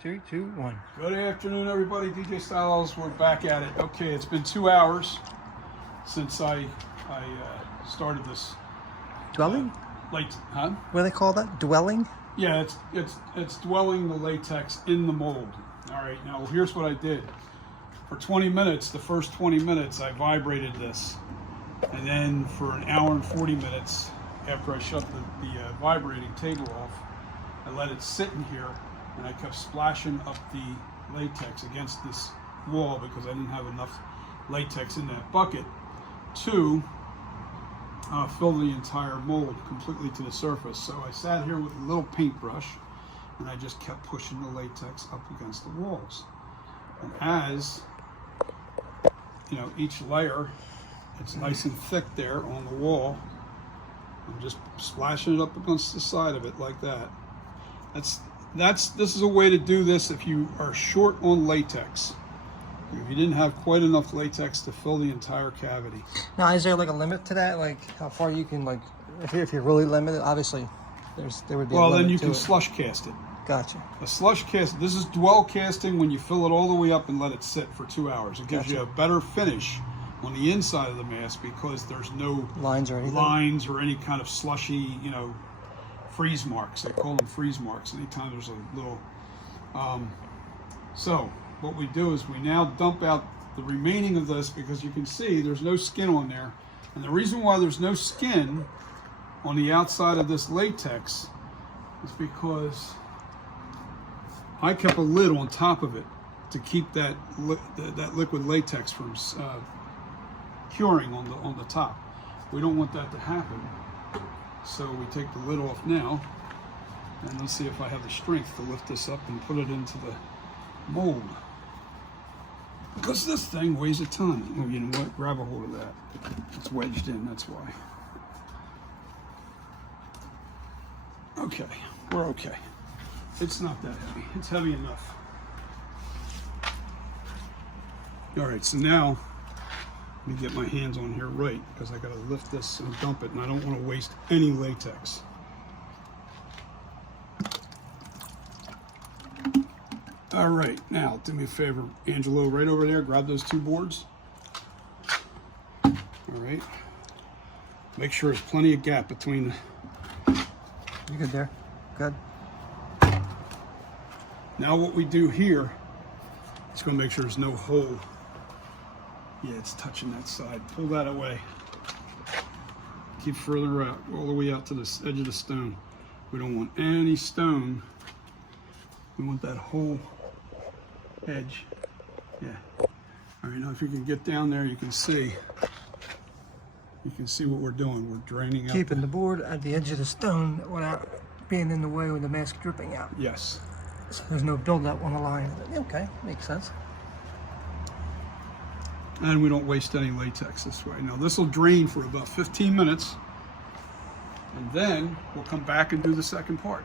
3, 2, 1. Good afternoon, everybody. DJ Styles, we're back at it. Okay, it's been 2 hours since I started this. Dwelling? Huh? What do they call that? Dwelling? Yeah, it's dwelling the latex in the mold. All right, now here's what I did. For 20 minutes, the first 20 minutes, I vibrated this. And then for an hour and 40 minutes, after I shut the vibrating table off, I let it sit in here, and I kept splashing up the latex against this wall because I didn't have enough latex in that bucket to fill the entire mold completely to the surface. So I sat here with a little paintbrush, and I just kept pushing the latex up against the walls. And as you know, each layer, it's nice and thick there on the wall. I'm just splashing it up against the side of it like that. This is a way to do this if you are short on latex. If you didn't have quite enough latex to fill the entire cavity. Now, is there like a limit to that? Like how far you can, like, if you're really limited, obviously there would be a limit. Well, then you to can it. slush cast it. Gotcha. A slush cast, this is dwell casting when you fill it all the way up and let it sit for 2 hours. It gives you a better finish on the inside of the mask because there's no lines or anything. Lines or any kind of slushy, freeze marks. They call them freeze marks anytime there's a little. So what we do is we now dump out the remaining of this because you can see there's no skin on there. And the reason why there's no skin on the outside of this latex is because I kept a lid on top of it to keep that liquid latex from curing on the top. We don't want that to happen. So we take the lid off now, and let's see if I have the strength to lift this up and put it into the mold. Because this thing weighs a ton. Oh, you know what? Grab a hold of that. It's wedged in, that's why. Okay, we're okay. It's not that heavy. It's heavy enough. All right, so now let me get my hands on here right because I got to lift this and dump it, and I don't want to waste any latex. All right, now do me a favor, Angelo, right over there, grab those 2 boards. All right, make sure there's plenty of gap between the... You good there? Good. Now what we do here is going to make sure there's no hole. Yeah, it's touching that side. Pull that away. Keep further out, all the way out to the edge of the stone. We don't want any stone. We want that whole edge. Yeah. All right, now if you can get down there, you can see what we're doing. We're draining out. Keeping the board at the edge of the stone without being in the way with the mask dripping out. Yes. So there's no buildup on the line. Okay, makes sense. And we don't waste any latex this way. Now this will drain for about 15 minutes, and then we'll come back and do the second part.